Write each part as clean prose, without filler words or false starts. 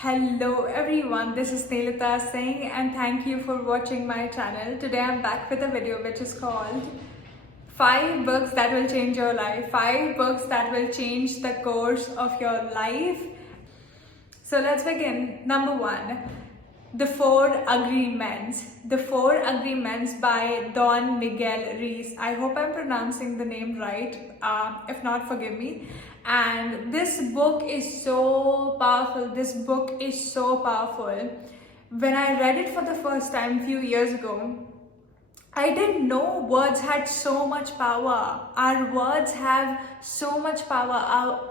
Hello everyone, this is Snehlata saying and thank you for watching my channel. Today I'm back with a video which is called 5 books that will change your life. 5 books that will change the course of your life. So let's begin. Number 1, The 4 Agreements. The 4 Agreements by Don Miguel Ruiz. I hope I'm pronouncing the name right. If not, forgive me. And this book is so powerful. This book is so powerful. When I read it for the first time a few years ago, I didn't know words had so much power. Our words have so much power.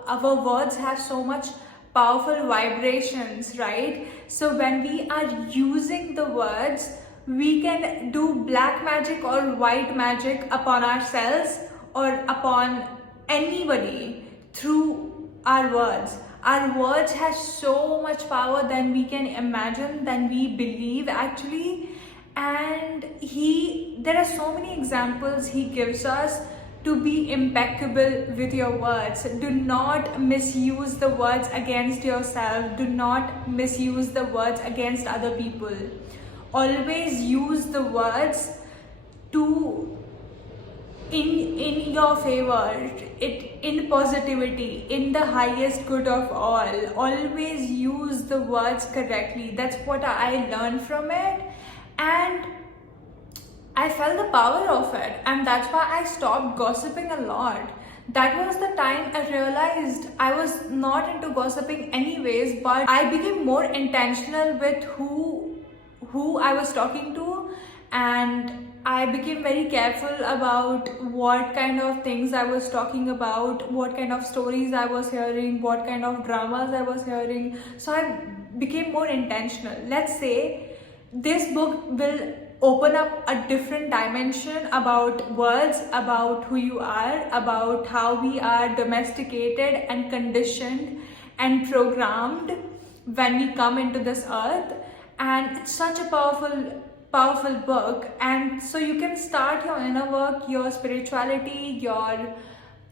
Our words have so much powerful vibrations, right? So when we are using the words, we can do black magic or white magic upon ourselves or upon anybody through our words. Our words have so much power than we can imagine, than we believe actually. And there are so many examples he gives us to be impeccable with your words. Do not misuse the words against yourself. Do not misuse the words against other people. Always use the words to in your favor, in positivity, in the highest good of all. Always use the words correctly. That's what I learned from it, and I felt the power of it, and that's why I stopped gossiping a lot. That was the time I realized I was not into gossiping anyways, but I became more intentional with who I was talking to, and I became very careful about what kind of things I was talking about, what kind of stories I was hearing, what kind of dramas I was hearing. So I became more intentional. Let's say this book will open up a different dimension about words, about who you are, about how we are domesticated and conditioned and programmed when we come into this earth. And it's such a powerful book. And so you can start your inner work, your spirituality, your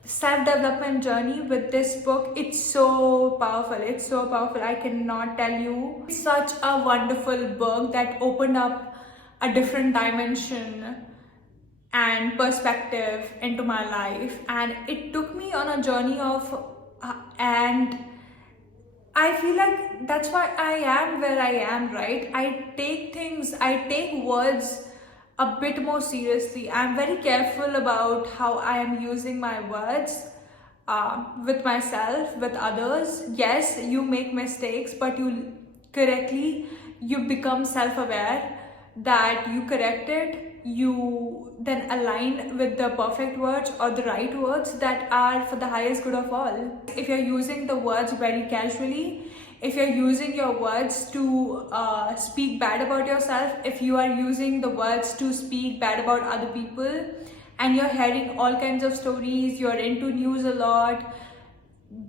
self-development journey with this book. It's so powerful. It's so powerful. I cannot tell you. It's such a wonderful book that opened up a different dimension and perspective into my life, and it took me on a journey of and I feel like that's why I am where I am, right? I take words a bit more seriously. I'm very careful about how I am using my words with myself, with others. Yes, you make mistakes, but you become self-aware that you correct it, you then align with the perfect words or the right words that are for the highest good of all. If you're using the words very casually, if you're using your words to speak bad about yourself, if you are using the words to speak bad about other people, and you're hearing all kinds of stories, you're into news a lot,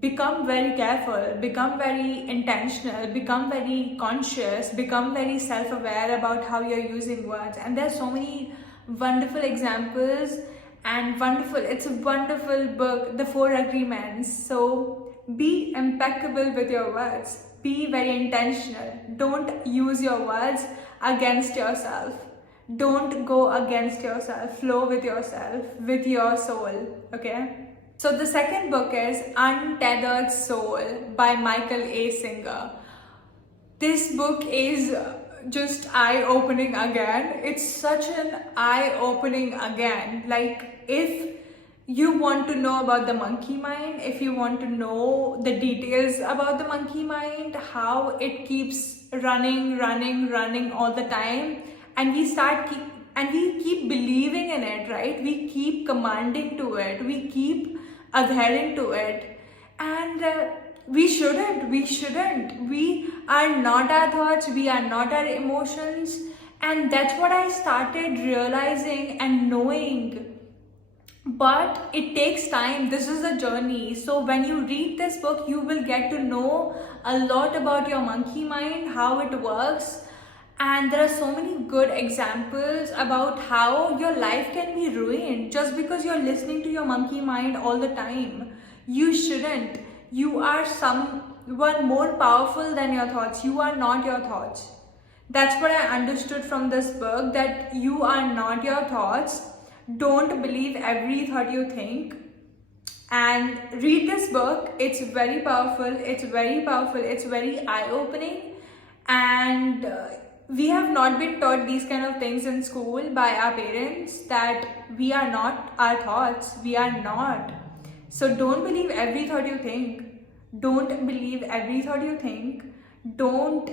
become very careful, become very intentional, become very conscious, become very self-aware about how you're using words. And there's so many wonderful examples, and it's a wonderful book, The 4 Agreements. So be impeccable with your words, be very intentional. Don't use your words against yourself. Don't go against yourself. Flow with yourself, with your soul. Okay. So the second book is Untethered Soul by Michael A. Singer. This book is just eye-opening again. It's such an eye-opening again. Like, if you want to know about the monkey mind, if you want to know the details about the monkey mind, how it keeps running all the time, and we keep believing in it, right? We keep commanding to it, we keep adhering to it, and we shouldn't. We are not our thoughts, we are not our emotions, and that's what I started realizing and knowing. But it takes time. This is a journey. So when you read this book, you will get to know a lot about your monkey mind, how it works. And there are so many good examples about how your life can be ruined just because you're listening to your monkey mind all the time. You shouldn't. You are You are more powerful than your thoughts. You are not your thoughts. That's what I understood from this book, that you are not your thoughts. Don't believe every thought you think. And read this book. It's very powerful. It's very powerful. It's very eye-opening. And we have not been taught these kind of things in school by our parents, that we are not our thoughts. We are not. So don't believe every thought you think. Don't believe every thought you think. Don't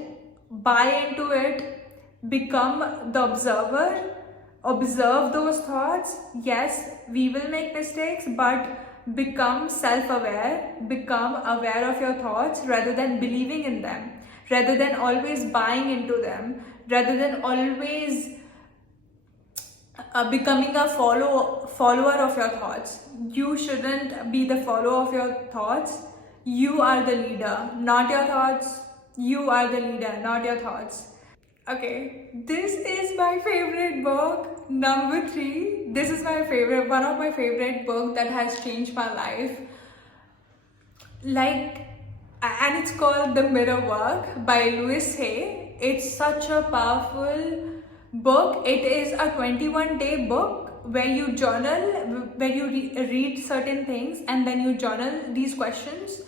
buy into it. Become the observer. Observe those thoughts. Yes, we will make mistakes, but become self-aware. Become aware of your thoughts rather than believing in them, rather than always buying into them, rather than always becoming a follower of your thoughts. You shouldn't be the follower of your thoughts. You are the leader, not your thoughts. You are the leader, not your thoughts. Okay, this is my favorite book, number 3. This is my favorite, one of my favorite books that has changed my life. And it's called The Mirror Work by Louise Hay. It's such a powerful book. It is a 21-day book where you journal, where you read certain things and then you journal these questions.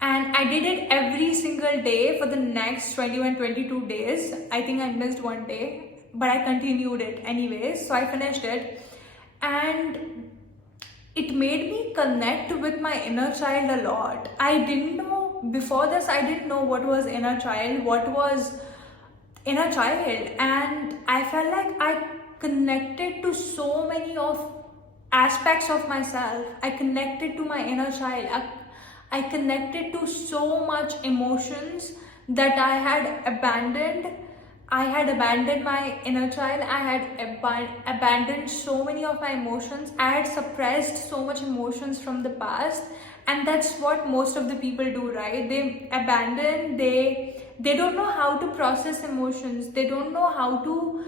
And I did it every single day for the next 22 days. I think I missed one day, but I continued it anyways. So I finished it. And it made me connect with my inner child a lot. I didn't know, before this, I didn't know what was inner child, what was inner child. And I felt like I connected to so many of aspects of myself. I connected to my inner child. I connected to so much emotions that I had abandoned. I had abandoned my inner child. I had abandoned so many of my emotions. I had suppressed so much emotions from the past. And that's what most of the people do, right? They abandon, they don't know how to process emotions. They don't know how to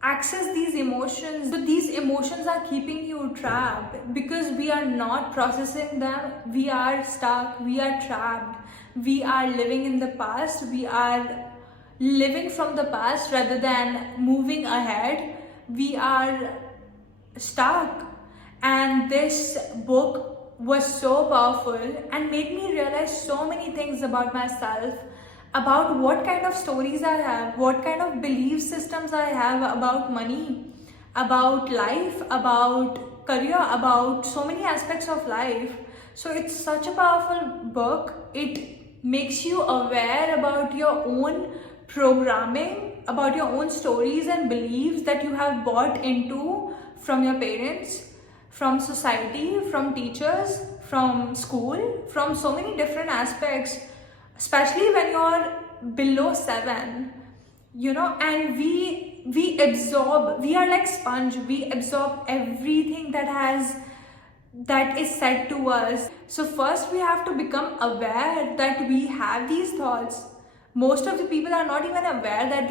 access these emotions. So these emotions are keeping you trapped because we are not processing them. We are stuck, we are trapped, we are living in the past, we are living from the past rather than moving ahead. We are stuck. And this book was so powerful and made me realize so many things about myself, about what kind of stories I have, what kind of belief systems I have about money, about life, about career, about so many aspects of life. So it's such a powerful book. It makes you aware about your own programming, about your own stories and beliefs that you have bought into from your parents, from society, from teachers, from school, from so many different aspects, especially when you're below 7, and we absorb, we are like sponge, we absorb everything that is said to us. So first we have to become aware that we have these thoughts. Most of the people are not even aware that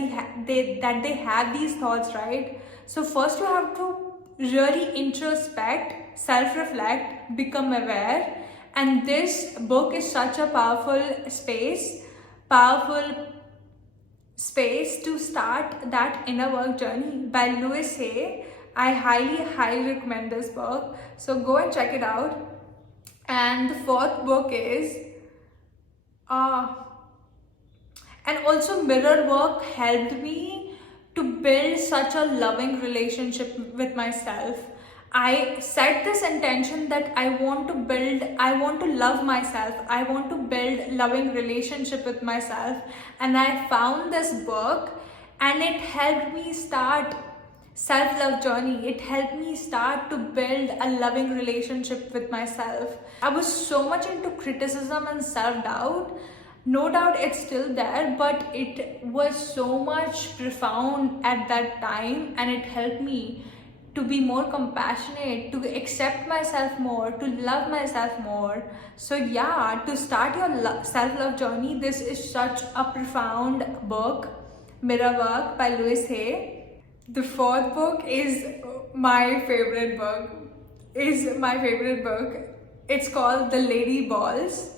they have these thoughts, right? So first you have to really introspect, self-reflect, become aware. And this book is such a powerful space to start that inner work journey by Louise Hay. I highly recommend this book. So go and check it out. And the 4th book is and also Mirror Work helped me to build such a loving relationship with myself. I set this intention that I want to love myself. I want to build loving relationship with myself. And I found this book and it helped me start self-love journey. It helped me start to build a loving relationship with myself. I was so much into criticism and self-doubt. No doubt it's still there, but it was so much profound at that time, and it helped me to be more compassionate, to accept myself more, to love myself more. So yeah, to start your self-love journey, this is such a profound book, Mirror Work by Louise Hay. The 4th book is my favorite book. It's called The Lady Balls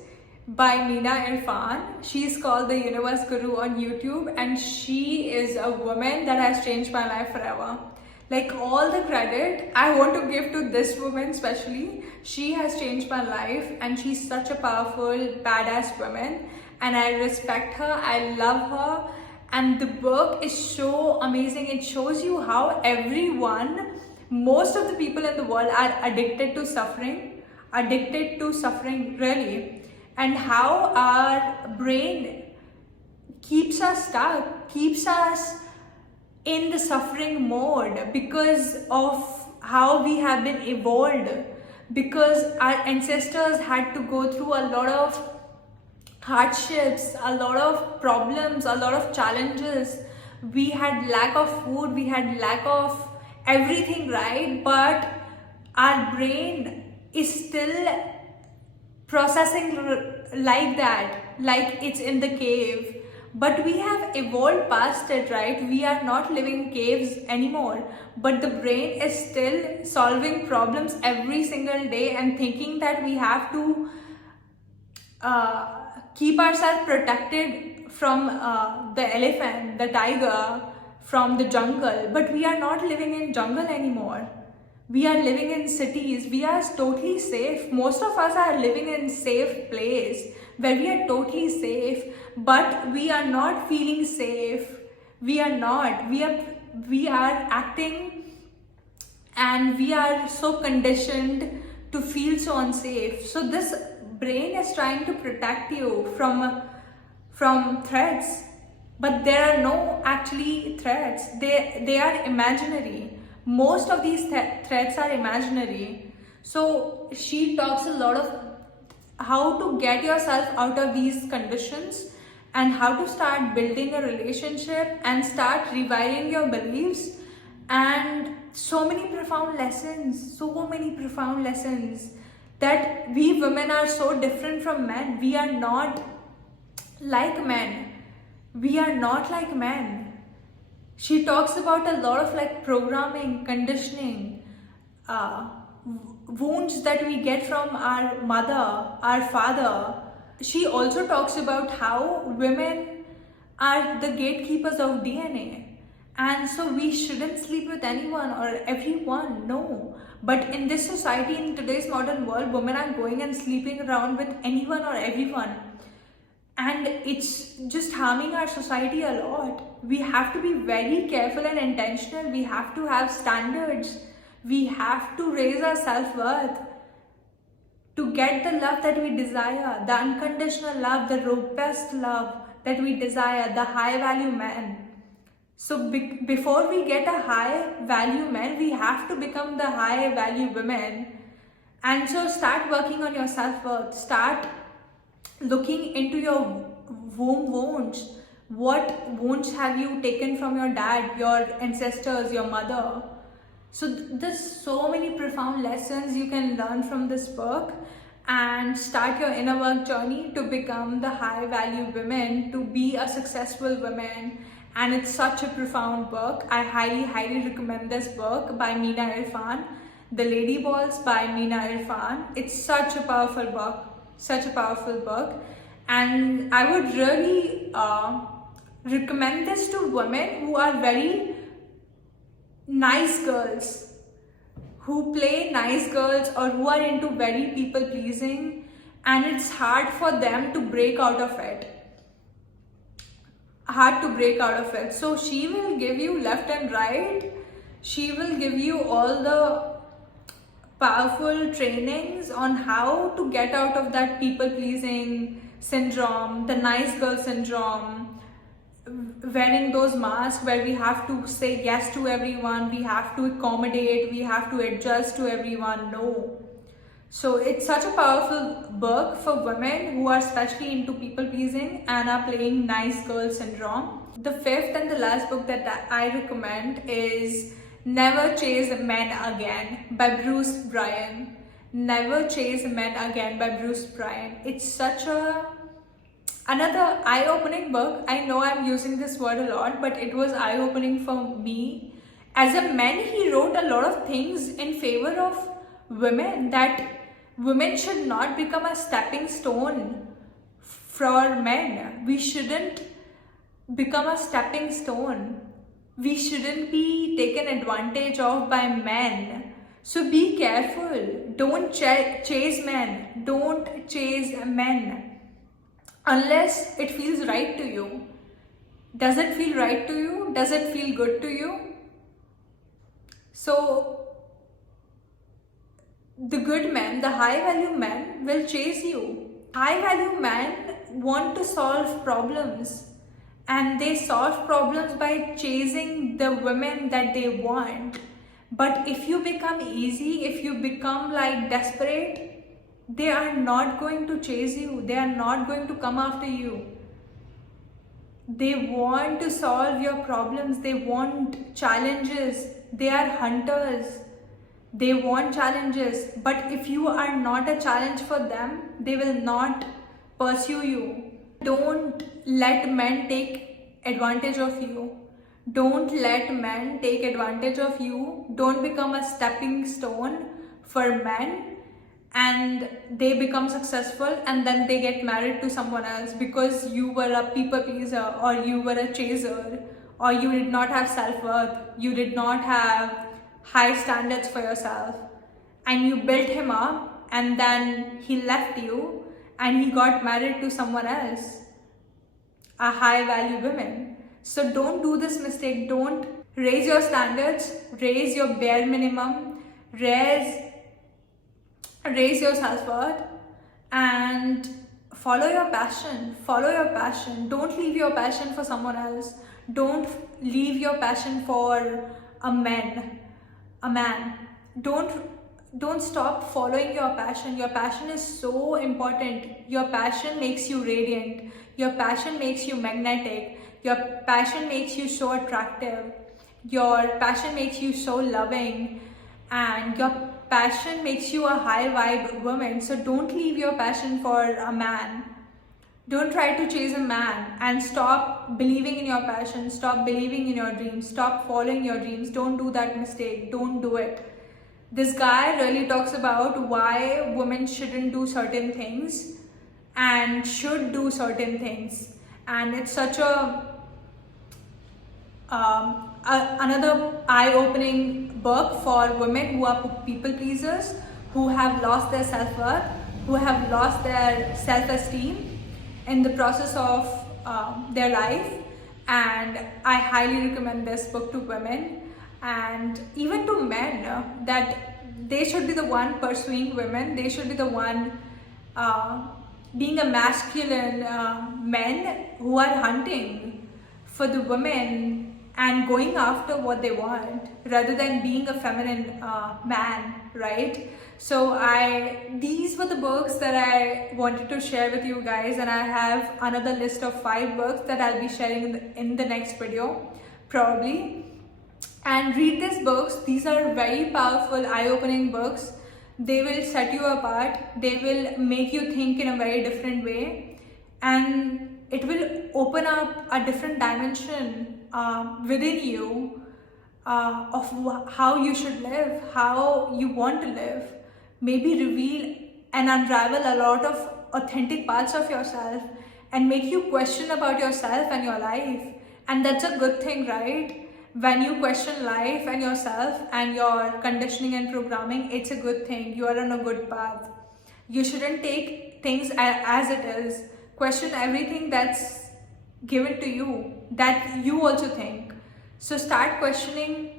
by Meena Irfan. She's called the Universe Guru on YouTube, and she is a woman that has changed my life forever. Like, all the credit I want to give to this woman especially. She has changed my life, and she's such a powerful, badass woman, and I respect her, I love her. And the book is so amazing. It shows you how most of the people in the world are addicted to suffering really, and how our brain keeps us stuck, keeps us in the suffering mode because of how we have been evolved, because our ancestors had to go through a lot of hardships, a lot of problems, a lot of challenges. We had lack of food, we had lack of everything, right? But our brain is still processing like that, like it's in the cave. But we have evolved past it, right? We are not living in caves anymore, but the brain is still solving problems every single day and thinking that we have to keep ourselves protected from the elephant, the tiger, from the jungle. But we are not living in jungle anymore. We are living in cities. We are totally safe. Most of us are living in safe place where we are totally safe, but we are not feeling safe. We are not. We are acting, and we are so conditioned to feel so unsafe. So this brain is trying to protect you from threats, but there are no actually threats. They are imaginary. Most of these threats are imaginary. So she talks a lot of how to get yourself out of these conditions, and how to start building a relationship and start rewiring your beliefs, and so many profound lessons that we women are so different from men. We are not like men. She talks about a lot of like programming, conditioning, wounds that we get from our mother, our father. She also talks about how women are the gatekeepers of DNA. And so we shouldn't sleep with anyone or everyone, no. But in this society, in today's modern world, women are going and sleeping around with anyone or everyone. And it's just harming our society a lot. We have to be very careful and intentional. We have to have standards. We have to raise our self-worth to get the love that we desire, the unconditional love, the robust love that we desire, the high value man. So before we get a high value man, we have to become the high value women. And so start working on your self-worth. Start looking into your womb wounds. What wounds have you taken from your dad, your ancestors, your mother? So there's so many profound lessons you can learn from this book, and start your inner work journey to become the high value women, to be a successful woman. And it's such a profound book. I highly recommend this book by Meena Irfan, The Lady Balls by Meena Irfan. It's such a powerful book, and I would really recommend this to women who are very nice girls, who play nice girls, or who are into very people pleasing, and it's hard for them to break out of it. So she will give you left and right. She will give you all the powerful trainings on how to get out of that people pleasing syndrome, the nice girl syndrome, wearing those masks where we have to say yes to everyone, we have to accommodate, we have to adjust to everyone. No. So it's such a powerful book for women who are especially into people pleasing and are playing nice girl syndrome. The fifth and the last book that I recommend is Never Chase Men Again by Bruce Bryan. Never Chase Men Again by Bruce Bryan. It's such another eye-opening book. I know I'm using this word a lot, but it was eye-opening for me. As a man, he wrote a lot of things in favor of women, that women should not become a stepping stone for men. We shouldn't become a stepping stone. We shouldn't be taken advantage of by men. So be careful. Don't chase men. Don't chase men unless it feels right to you. Does it feel right to you? Does it feel good to you? So the good men, the high value men will chase you. High value men want to solve problems, and they solve problems by chasing the women that they want. But if you become easy, if you become like desperate, they are not going to chase you. They are not going to come after you. They want to solve your problems. They want challenges. They are hunters. They want challenges. But if you are not a challenge for them, they will not pursue you. Don't let men take advantage of you. Don't let men take advantage of you. Don't become a stepping stone for men and they become successful and then they get married to someone else because you were a people pleaser, or you were a chaser, or you did not have self-worth, you did not have high standards for yourself, and you built him up and then he left you and he got married to someone else, a high value woman. So don't do this mistake. Don't raise your standards, raise your bare minimum, raise your self-worth, and follow your passion. Follow your passion. Don't leave your passion for someone else. Don't leave your passion for a man. Don't stop following your passion. Your passion is so important. Your passion makes you radiant. Your passion makes you magnetic. Your passion makes you so attractive. Your passion makes you so loving, and your passion makes you a high vibe woman. So don't leave your passion for a man. Don't try to chase a man, and stop believing in your passion. Stop believing in your dreams. Stop following your dreams. Don't do that mistake. Don't do it. This guy really talks about why women shouldn't do certain things and should do certain things. And it's such another eye-opening book for women who are people pleasers, who have lost their self-worth, who have lost their self-esteem in the process of their life. And I highly recommend this book to women and even to men, that they should be the one pursuing women. They should be the one being a masculine men who are hunting for the women and going after what they want, rather than being a feminine man, right? So these were the books that I wanted to share with you guys, and I have another list of 5 books that I'll be sharing in the next video, probably. And read these books. These are very powerful, eye-opening books. They will set you apart. They will make you think in a very different way, and it will open up a different dimension within you of how you should live, how you want to live. Maybe reveal and unravel a lot of authentic parts of yourself and make you question about yourself and your life. And that's a good thing, right? When you question life and yourself and your conditioning and programming, it's a good thing. You are on a good path. You shouldn't take things as it is. Question everything that's given to you, that you also think. So start questioning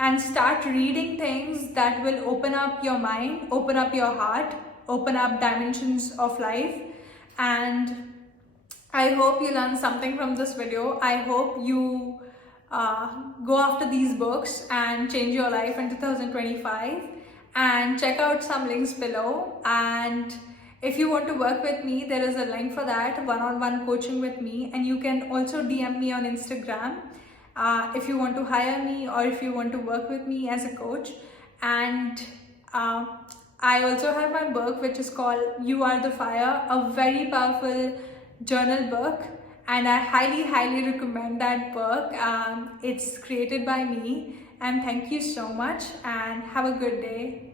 and start reading things that will open up your mind, open up your heart, open up dimensions of life. And I hope you learned something from this video. I hope you go after these books and change your life in 2025, and check out some links below. And if you want to work with me, there is a link for that, one-on-one coaching with me, and you can also DM me on Instagram if you want to hire me or if you want to work with me as a coach. And I also have my book, which is called You Are the Fire, a very powerful journal book, and I highly recommend that book. It's created by me, and thank you so much and have a good day.